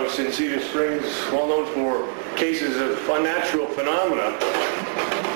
house in Cedar Springs, well known for cases of unnatural phenomena,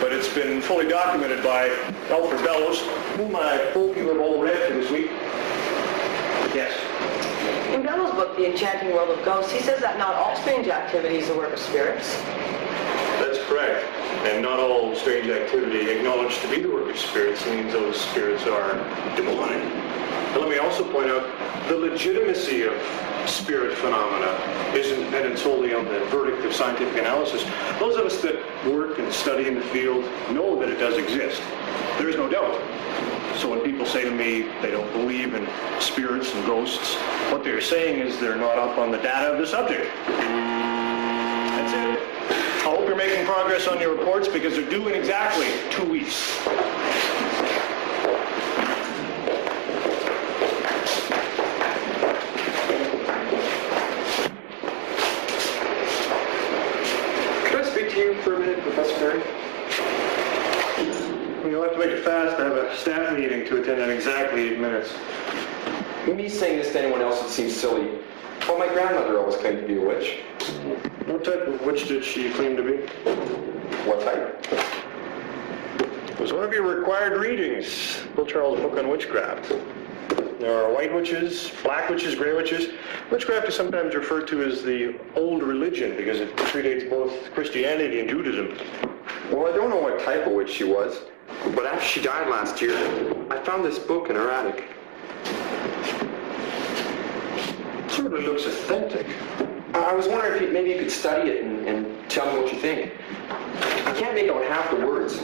but it's been fully documented by Alfred Bellows, whom I hope you have all read for this week. Yes. In Bellows' book, The Enchanting World of Ghosts, he says that not all strange activity is the work of spirits. That's correct. And not all strange activity acknowledged to be the work of spirits means those spirits are demonic. And let me also point out the legitimacy of spirit phenomena isn't dependent solely on the verdict of scientific analysis. Those of us that work and study in the field know that it does exist. There is no doubt. So when people say to me they don't believe in spirits and ghosts, what they're saying is they're not up on the data of the subject. That's it. I hope you're making progress on your reports because they're due in exactly 2 weeks. Could I speak to you for a minute, Professor Perry? You'll have to make it fast. I have a staff meeting to attend in exactly 8 minutes. Me saying this to anyone else, it seems silly. Well, my grandmother always claimed to be a witch. What type of witch did she claim to be? What type? It was one of your required readings, Bill Charles' book on witchcraft. There are white witches, black witches, gray witches. Witchcraft is sometimes referred to as the old religion because it predates both Christianity and Judaism. Well, I don't know what type of witch she was, but after she died last year, I found this book in her attic. It certainly looks authentic. I was wondering if maybe you could study it and tell me what you think. I can't make out half the words.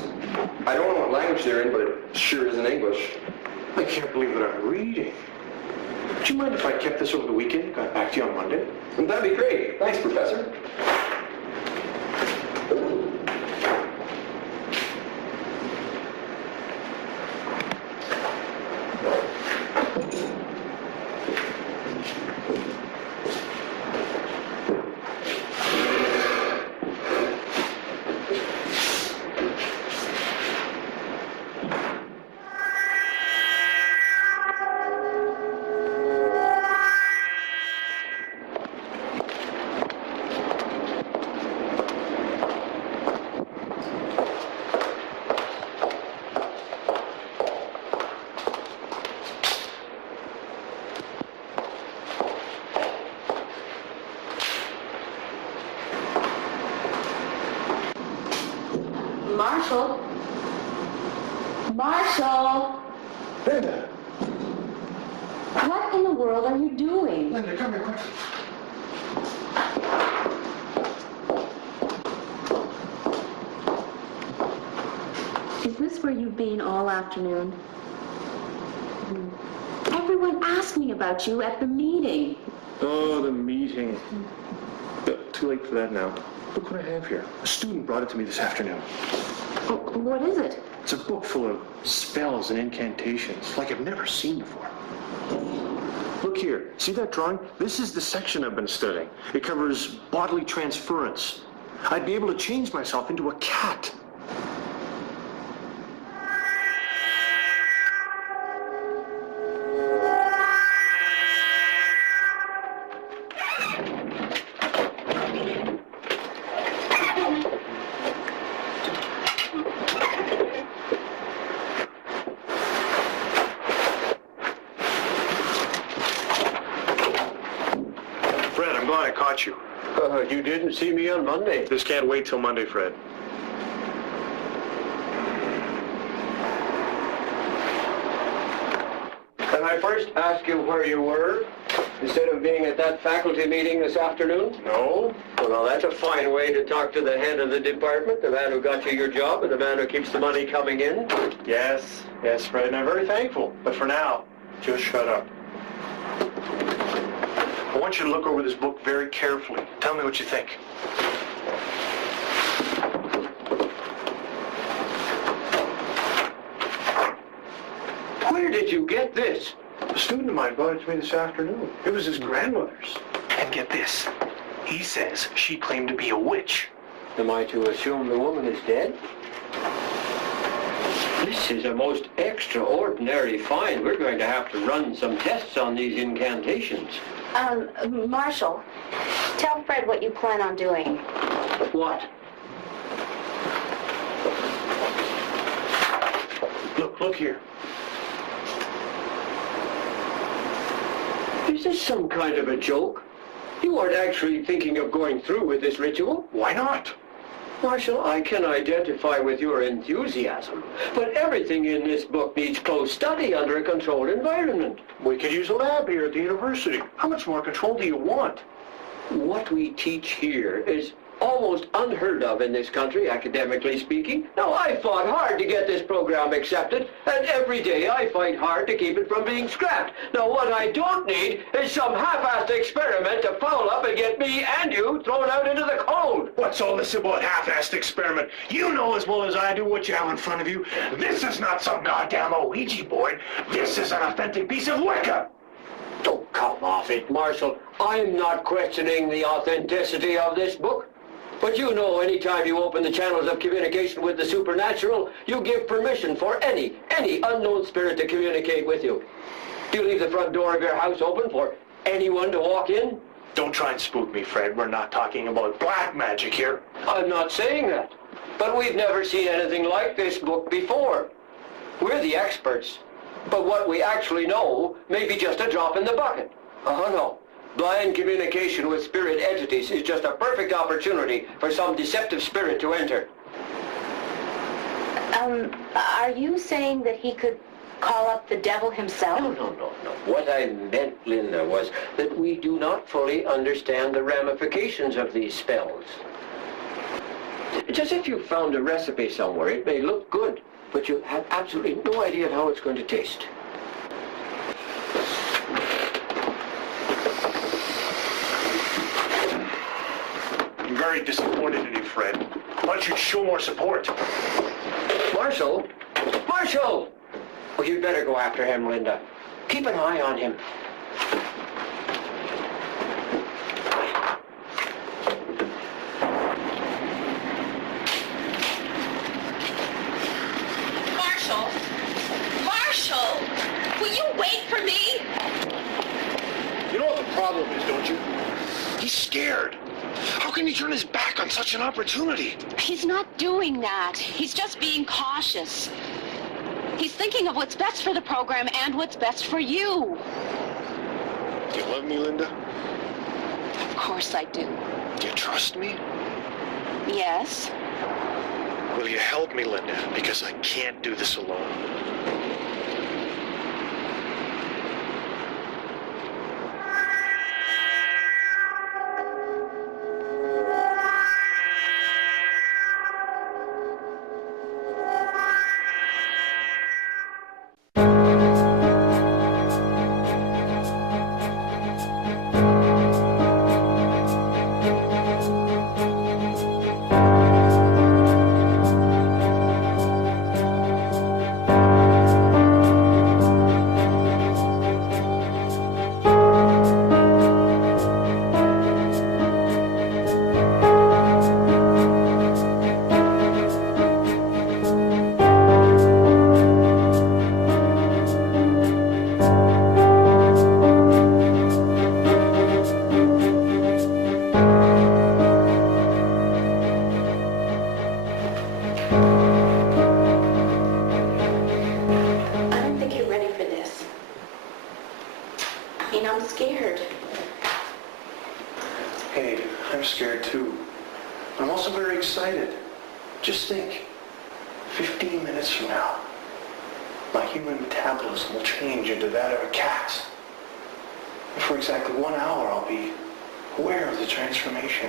I don't know what language they're in, but it sure isn't English. I can't believe that I'm reading. Would you mind if I kept this over the weekend? Got back to you on Monday? That'd be great. Thanks, Professor. Marshall? Marshall? Linda! What in the world are you doing? Linda, come here quick. Is this where you've been all afternoon? Everyone asked me about you at the meeting. Oh, the meeting. Too late for that now. Look what I have here. A student brought it to me this afternoon. Oh, what is it? It's a book full of spells and incantations, like I've never seen before. Look here. See that drawing? This is the section I've been studying. It covers bodily transference. I'd be able to change myself into a cat. Fred, I'm glad I caught you. You didn't see me on Monday. This can't wait till Monday, Fred. Can I first ask you where you were, instead of being at that faculty meeting this afternoon? No? Well, now that's a fine way to talk to the head of the department, the man who got you your job and the man who keeps the money coming in. Yes, Fred, and I'm very thankful. But for now, just shut up. I want you to look over this book very carefully. Tell me what you think. Where did you get this? A student of mine brought it to me this afternoon. It was his grandmother's. And get this. He says she claimed to be a witch. Am I to assume the woman is dead? This is a most extraordinary find. We're going to have to run some tests on these incantations. Marshall, Tell Fred what you plan on doing. What? Look here. Is this some kind of a joke? You aren't actually thinking of going through with this ritual? Why not? Marshall, I can identify with your enthusiasm, but everything in this book needs close study under a controlled environment. We could use a lab here at the university. How much more control do you want? What we teach here is almost unheard of in this country, academically speaking. Now, I fought hard to get this program accepted, and every day I fight hard to keep it from being scrapped. Now, what I don't need is some half-assed experiment to foul up and get me and you thrown out into the cold. What's all this about half-assed experiment? You know as well as I do what you have in front of you. This is not some goddamn Ouija board. This is an authentic piece of Wicca. Don't come off it, Marshall. I'm not questioning the authenticity of this book. But you know, anytime you open the channels of communication with the supernatural, you give permission for any unknown spirit to communicate with you. Do you leave the front door of your house open for anyone to walk in? Don't try and spook me, Fred. We're not talking about black magic here. I'm not saying that. But we've never seen anything like this book before. We're the experts. But what we actually know may be just a drop in the bucket. No. Blind communication with spirit entities is just a perfect opportunity for some deceptive spirit to enter. Are you saying that he could call up the devil himself? No. What I meant, Linda, was that we do not fully understand the ramifications of these spells. Just if you found a recipe somewhere, it may look good, but you have absolutely no idea how it's going to taste. I'm very disappointed in you, Fred. Why don't you show more support? Marshall! Marshall! Well, you'd better go after him, Linda. Keep an eye on him. Marshall! Marshall! Will you wait for me? You know what the problem is, don't you? He's scared. How can he turn his back on such an opportunity? He's not doing that. He's just being cautious. He's thinking of what's best for the program and what's best for you. Do you love me, Linda? Of course I do. Do you trust me? Yes. Will you help me, Linda? Because I can't do this alone. I'm scared. Hey, I'm scared too. I'm also very excited. Just think, 15 minutes from now, my human metabolism will change into that of a cat's. And for exactly 1 hour, I'll be aware of the transformation.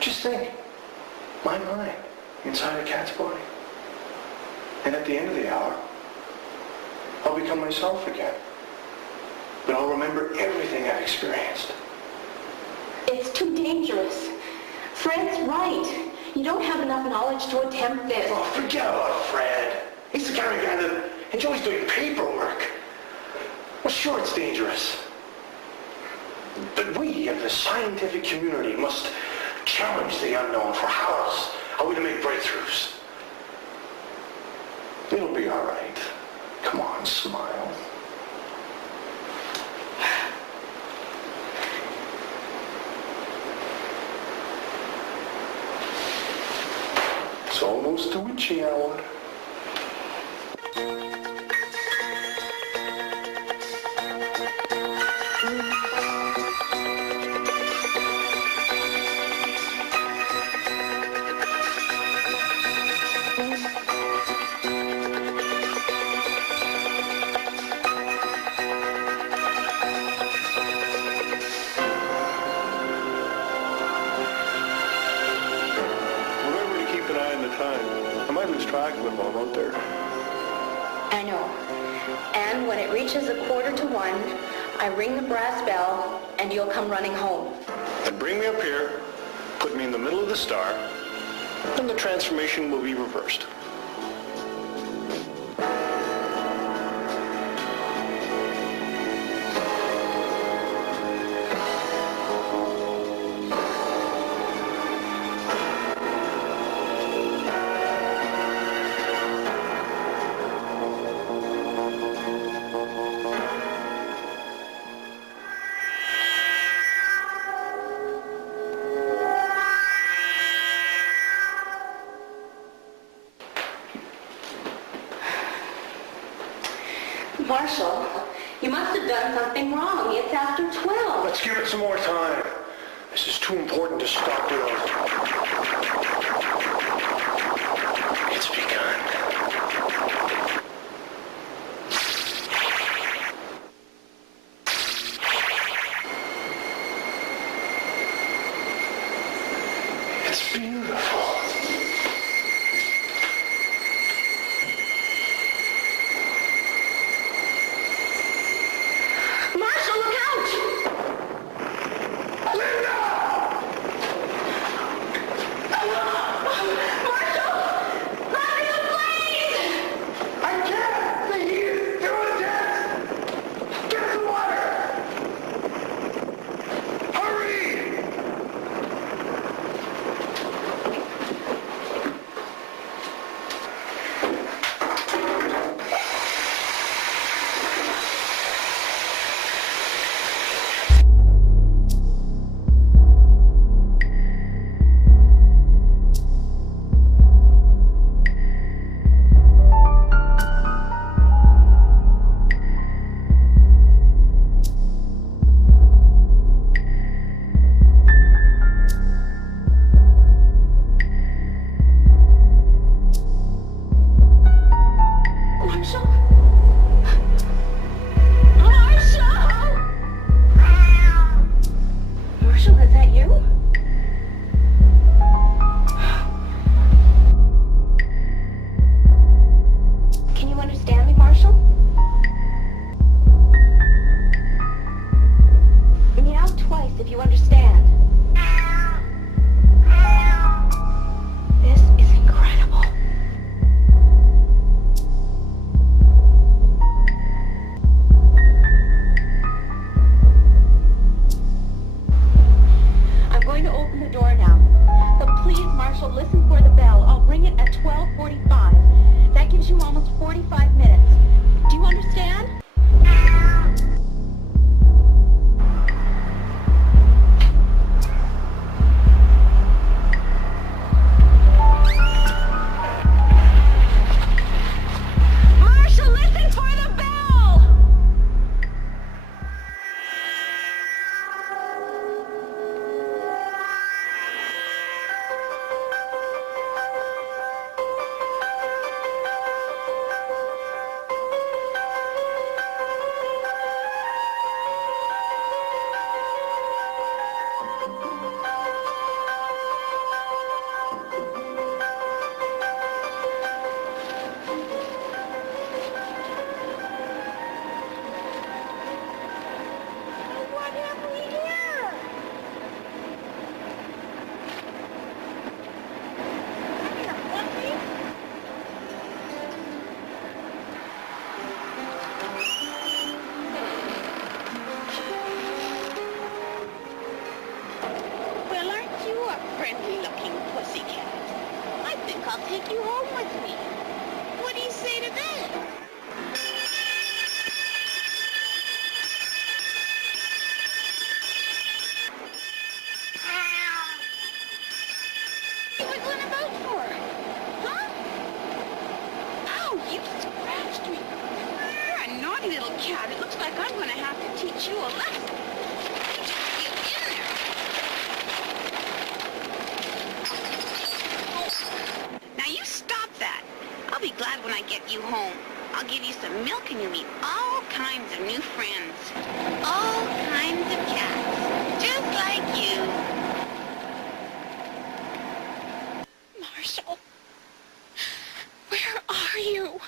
Just think, my mind inside a cat's body. And at the end of the hour, I'll become myself again. But I'll remember everything I've experienced. It's too dangerous. Fred's right. You don't have enough knowledge to attempt this. Oh, forget about Fred. He's the kind of guy that enjoys doing paperwork. Well, sure, it's dangerous. But we, in the scientific community, must challenge the unknown. For how else are we to make breakthroughs? It'll be all right. Come on, smile. It's almost the witching hour. Remember to keep an eye on the time. I might lose track of it while I'm out there. I know. And when it reaches 1:45, I ring the brass bell, and you'll come running home. And bring me up here, put me in the middle of the star, and the transformation will be reversed. Marshall, you must have done something wrong. It's after 12. Let's give it some more time. This is too important to stop doing. It's begun. It's beautiful. Marshall, look out! take you home with me. What do you say to that? Wiggling about for? You scratched me. You're a naughty little cat. It looks like I'm going to have to teach you a lesson. You just get in there. Now you stop that. I'll be glad when I get you home. I'll give you some milk and you'll meet all kinds of new friends. All kinds of cats. Just like you. Marshall, where are you?